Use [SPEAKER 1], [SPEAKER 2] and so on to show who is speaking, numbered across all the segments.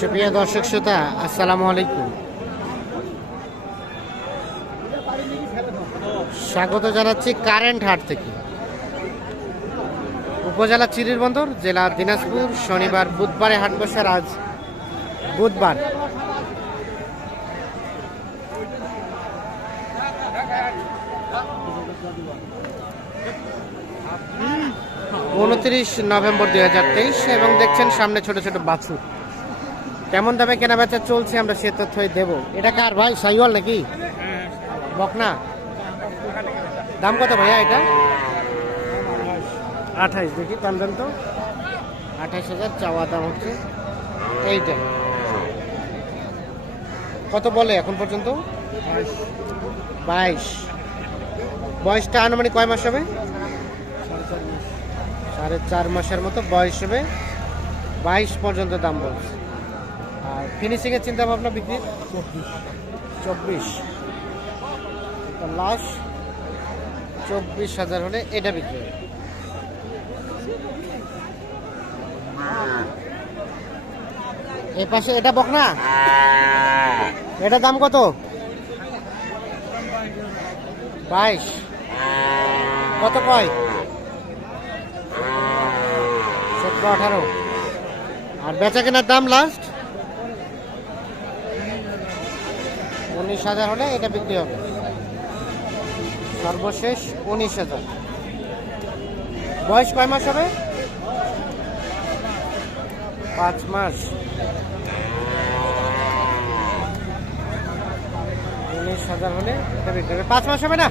[SPEAKER 1] সুপ্রিয় দর্শক শ্রোতা, আসসালামু আলাইকুম। স্বাগত জানাচ্ছি কারেন্ট হাট থেকে। উপজেলা চিরির বন্দর, জেলা দিনাজপুর, শনিবার, বুধবারে হাট বসার আজ বুধবার। উনত্রিশ নভেম্বর দুই হাজার তেইশ, এবং দেখছেন সামনে ছোট ছোট বাছুর। কেমন দামে কেনা বেচা চলছে আমরা সে তথ্যই দেব। এটা কার ভাই সাইওয়াল নাকি? বকনা? দাম কত ভাইয়া এটা? আঠাইশ দেখি দেন তো। আঠাইশ হাজার চাওয়া দাম হচ্ছে এইটা। কত বলে এখন পর্যন্ত? বাইশ। বয়সটা আনুমানিক কয় মাস হবে? সাড়ে চার মাসের মতো বয়স হবে। বাইশ পর্যন্ত দাম বলছে। আর ফিনিশিংয়ের চিন্তা ভাবনা বিক্রি চব্বিশ। লাস্ট চব্বিশ হাজার হলে এটা বিক্রি হবে। এই পাশে এটা বক না এটা দাম কত? বাইশ। কত কয়? সতেরো আঠারো। আর বেচা কেনার দাম লাস্ট উনিশ হাজার হলে এটা বিক্রি হবে। সর্বশেষ উনিশ হাজার। বয়স কয় মাস হবে? পাঁচ মাস। উনিশ হাজার হলে এটা বিক্রি হবে। পাঁচ মাস হবে না?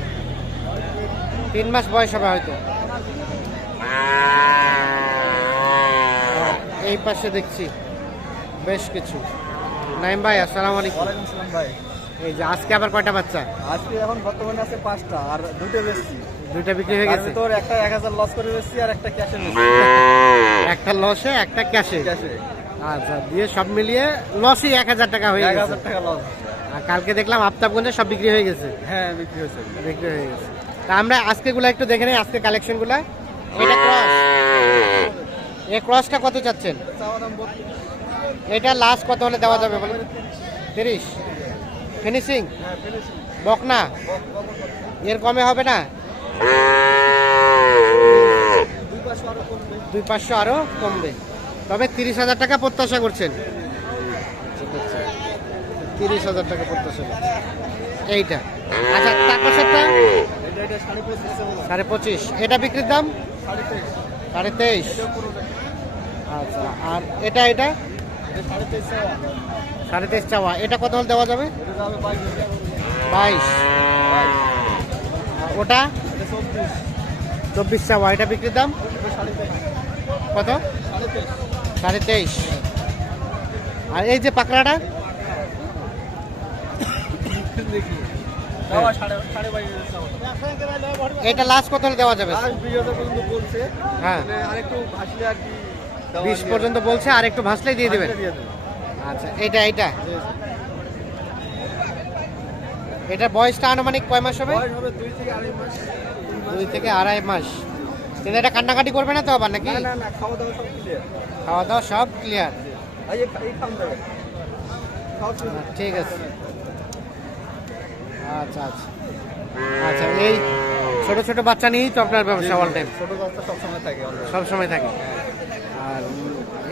[SPEAKER 1] তিন মাস বয়স হবে হয়তো। এই পাশে দেখছি বেশ কিছু। নাইম ভাই, আসসালামু আলাইকুম।
[SPEAKER 2] ভাই।
[SPEAKER 1] এই যে আজকে আবার কয়টা বাচ্চা?
[SPEAKER 2] আজকে এখন বর্তমানে আছে পাঁচটা আর দুটো বেশি
[SPEAKER 1] দুইটা বিক্রি হয়ে গেছে?
[SPEAKER 2] ভিতর একটা এক হাজার লস করে বেশি আর একটা ক্যাশে
[SPEAKER 1] একটা লসে একটা ক্যাশে
[SPEAKER 2] ক্যাশে
[SPEAKER 1] আচ্ছা দিয়ে সব মিলিয়ে লসই এক হাজার টাকা হয়ে
[SPEAKER 2] এক
[SPEAKER 1] গেছে।
[SPEAKER 2] হাজার টাকা লস
[SPEAKER 1] আর কালকে দেখলাম আফতাবগঞ্জে সব বিক্রি হয়ে গেছে।
[SPEAKER 2] হ্যাঁ বিক্রি হয়েছে।
[SPEAKER 1] বিক্রি হয়ে গেছে। তা আমরা আজকে গুলা একটু দেখে নেই আজকে কালেকশনগুলা এটা ক্রস এই ক্রসটা কত চাচ্ছেন?
[SPEAKER 2] চাওয়া দাম বত্রিশ।
[SPEAKER 1] এটা লাস্ট কত হলে দেওয়া যাবে বলুন? তিরিশ। ফিনিশিং
[SPEAKER 2] হ্যাঁ
[SPEAKER 1] বকনা? এর কমে হবে না?
[SPEAKER 2] দুই পাশে আরও কমবে
[SPEAKER 1] পাঁচশো আরও কমবে। তবে তিরিশ হাজার টাকা প্রত্যাশা করছেন। তিরিশ হাজার টাকা প্রত্যাশা করছেন। এইটা। আচ্ছা তার পাশেরটা?
[SPEAKER 2] সাড়ে পঁচিশ।
[SPEAKER 1] এটা বিক্রির দাম?
[SPEAKER 2] সাড়ে তেইশ।
[SPEAKER 1] আচ্ছা আর এটা এটা?
[SPEAKER 2] সাড়ে তেইশ চাওয়া।
[SPEAKER 1] এটা কত হলে দেওয়া যাবে?
[SPEAKER 2] বাইশ।
[SPEAKER 1] ওটা?
[SPEAKER 2] চব্বিশ
[SPEAKER 1] চাওয়া। এটা বিক্রির দাম? কত?
[SPEAKER 2] সাড়ে তেইশ।
[SPEAKER 1] আর এই যে পাকড়াটা?
[SPEAKER 2] চাওয়া
[SPEAKER 1] এটা লাস্ট কত হলে দেওয়া যাবে? হ্যাঁ।
[SPEAKER 2] মানে আরেকটু ভাসলে আর কি
[SPEAKER 1] বিশ পর্যন্ত বলছে আর একটু ভাসলেই দিয়ে দেবেন। আচ্ছা এটা এটা। এটা বয়সটা আনুমানিক কয় মাস হবে?
[SPEAKER 2] দুই থেকে আড়াই মাস।
[SPEAKER 1] কিন্তু এটা কান্নাকাটি করবে না তো আবার নাকি?
[SPEAKER 2] খাওয়া দাওয়া। সব ক্লিয়ার শুরু
[SPEAKER 1] ঠিক আছে। আচ্ছা আচ্ছা। আচ্ছা এই ছোট ছোট বাচ্চা নিয়েই তো আপনার ব্যবসা অল টাইম
[SPEAKER 2] ছোট বাচ্চা সব সময় থাকে
[SPEAKER 1] সব সময় থাকে। আর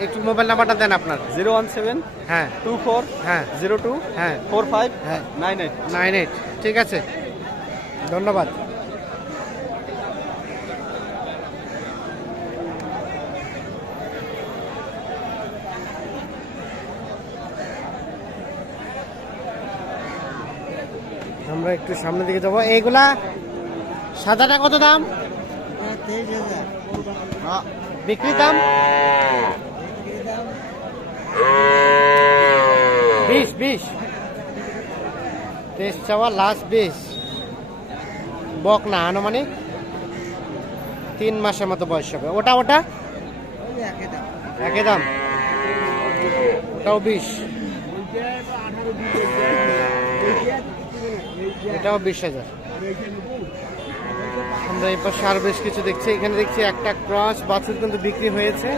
[SPEAKER 1] একটু মোবাইল নাম্বারটা দেন আপনার।
[SPEAKER 2] জিরো ওয়ান সেভেন
[SPEAKER 1] হ্যাঁ।
[SPEAKER 2] টু ফোর
[SPEAKER 1] হ্যাঁ।
[SPEAKER 2] জিরো টু
[SPEAKER 1] হ্যাঁ।
[SPEAKER 2] ফোর ফাইভ
[SPEAKER 1] হ্যাঁ।
[SPEAKER 2] Nine eight.
[SPEAKER 1] Nine eight. ঠিক আছে। ধন্যবাদ। আমরা একটু সামনের দিকে যাব। এইগুলা সাদাটা কত দাম? হ্যাঁ, বিক্রি দাম? বিশ বিশ। তেইশ চাওয়া লাস্ট বিশ। বক না, আনুমানিক? তিন মাসের মতো বয়স হবে। ওটা ওটা? একই দাম। ওটাও বিশ। এটাও বিশ হাজার। আমরা এই পাশে বেশ কিছু দেখছি। এখানে দেখছি একটা ক্রস, বাছুর কিন্তু বিক্রি হয়েছে।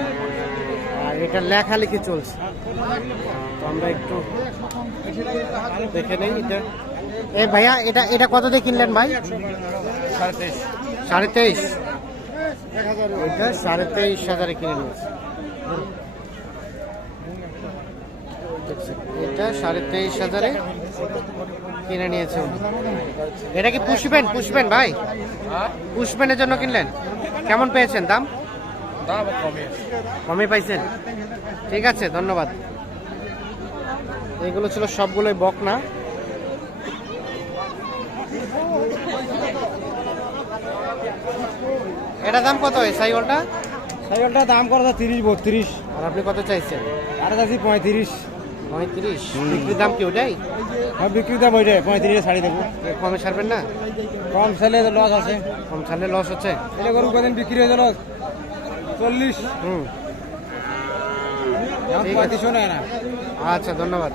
[SPEAKER 1] আর এটা লেখালেখি চলছে। তো আমরা একটু দেখে নেই এটা। এ ভাইয়া, এটা এটা কত দিয়ে কিনলেন ভাই?
[SPEAKER 2] সাড়ে তেইশ।
[SPEAKER 1] এটা সাড়ে তেইশ হাজারে কিনে নিয়েছে। এটা সাড়ে তেইশ হাজারে কিনে নিয়েছে এটা কি পুষবেন পুষবেন ভাই? পুষবেনের জন্য কিনলেন? কেমন পেয়েছেন? দাম?
[SPEAKER 2] দাম কমে
[SPEAKER 1] পাইছেন? ঠিক আছে ধন্যবাদ। এগুলো ছিল সবগুলোই বকনা। এটা দাম কত এই সাইকেলটা?
[SPEAKER 2] সাইকেলটা দাম করা তিরিশ বত্রিশ।
[SPEAKER 1] আর আপনি কত চাইছেন?
[SPEAKER 2] আর যাচ্ছি পঁয়ত্রিশ।
[SPEAKER 1] পঁয়ত্রিশ। বিক্রির দাম কি ওটাই?
[SPEAKER 2] আর বিক্রির দাম ওইটাই পঁয়ত্রিশে শাড়ি দেবো।
[SPEAKER 1] কমে ছাড়বেন না?
[SPEAKER 2] কম সেলে লস আছে।
[SPEAKER 1] কম ছাড়লে লস হচ্ছে।
[SPEAKER 2] এটা গরু কদিন বিক্রি হয়ে গেল চল্লিশ।
[SPEAKER 1] হুম। ঠিক আছে।
[SPEAKER 2] পঁয়ত্রিশও নেয় না।
[SPEAKER 1] আচ্ছা ধন্যবাদ।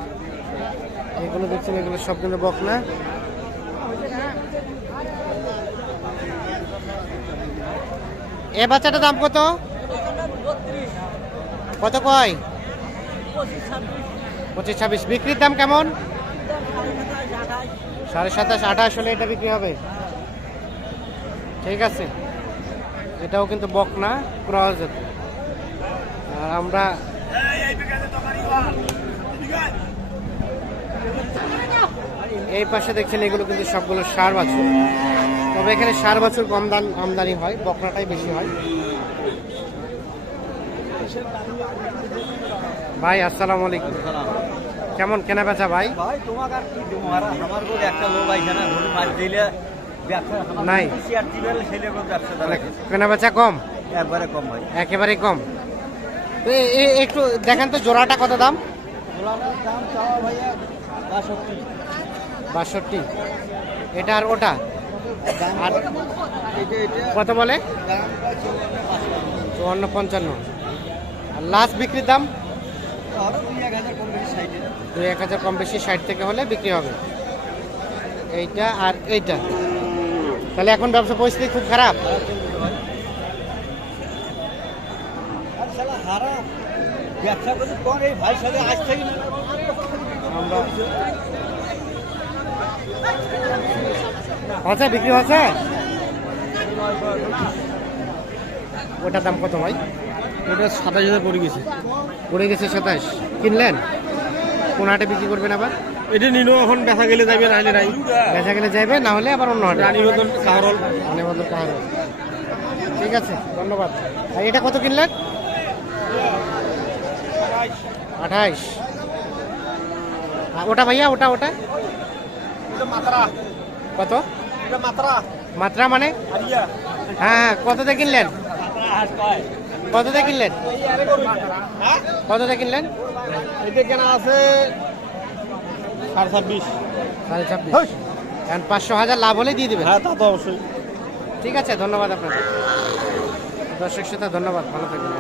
[SPEAKER 1] এগুলো দেখছেন এগুলো সবগুলো বকনা এ বাচ্চাটার দাম কত? কত কয়? পঁচিশ ছাব্বিশ। বিক্রির দাম কেমন? সাড়ে সাতাশ, আঠাশ হলে এটা বিক্রি হবে? ঠিক আছে। এটাও কিন্তু বকনা ক্রস জাতের। আর আমরা এই পাশে দেখছেন, এগুলো কিন্তু সবগুলো সার বাছুর। তবে এখানে সার বাছুর কম দাম, আমদানি হয়, বকরাটাই বেশি হয়। ভাই আসসালামু আলাইকুম। কেমন কেনা বেচা ভাই?
[SPEAKER 2] ভাই তোমাকে আর কি দেবো? আর আমার গরু একটা লোক আইখানে গরু মাছ দিলে
[SPEAKER 1] নাই। মানে কেনা বেচা কম?
[SPEAKER 2] একবারে কম ভাই।
[SPEAKER 1] একেবারে কম। একটু দেখেন তো জোড়াটা কত দাম?
[SPEAKER 2] বাষট্টি।
[SPEAKER 1] এটা আর ওটা? আর কত বলে?
[SPEAKER 2] চুয়ান্ন
[SPEAKER 1] পঞ্চান্ন। আর লাস্ট বিক্রির দাম?
[SPEAKER 2] দুই এক হাজার কম বেশি
[SPEAKER 1] ষাট। থেকে হলে বিক্রি হবে। এইটা আর এইটা। তাহলে এখন ব্যবসা পরিস্থিতি খুব খারাপ। হচ্ছে বিক্রি হচ্ছে? ওটার দাম কত ভাই?
[SPEAKER 2] ওটা সাতাশ হাজার পড়ে গেছে।
[SPEAKER 1] পড়ে গেছে সাতাশ। কিনলেন? কোন হাটে বিক্রি করবেন আবার?
[SPEAKER 2] এটা নিনো এখন বেচা গেলে যাবে নাহলে নাই।
[SPEAKER 1] বেচা গেলে যাবে না হলে আবার অন্য হাটে।
[SPEAKER 2] রানী রতন কাহরল।
[SPEAKER 1] মানে বন্ধু পাহাড় ঠিক আছে ধন্যবাদ। আর এটা কত কিনলেন? আঠাইশ। ওটা ভাইয়া ওটা ওটা?
[SPEAKER 2] মাত্রা।
[SPEAKER 1] কত?
[SPEAKER 2] মাত্রা।
[SPEAKER 1] মাত্রা মানে? হ্যাঁ হ্যাঁ কততে কিনলেন? কততে কিনলেন? কততে কিনলেন?
[SPEAKER 2] এটা কেনা আছে সাড়ে ছাব্বিশ।
[SPEAKER 1] সাড়ে ছাব্বিশ। এখন পাঁচশো হাজার লাভ হলে দিয়ে দেবে
[SPEAKER 2] হ্যাঁ তা তো অবশ্যই।
[SPEAKER 1] ঠিক আছে ধন্যবাদ আপনাকে দর্শক শ্রোতা ধন্যবাদ। ভালো থাকবেন।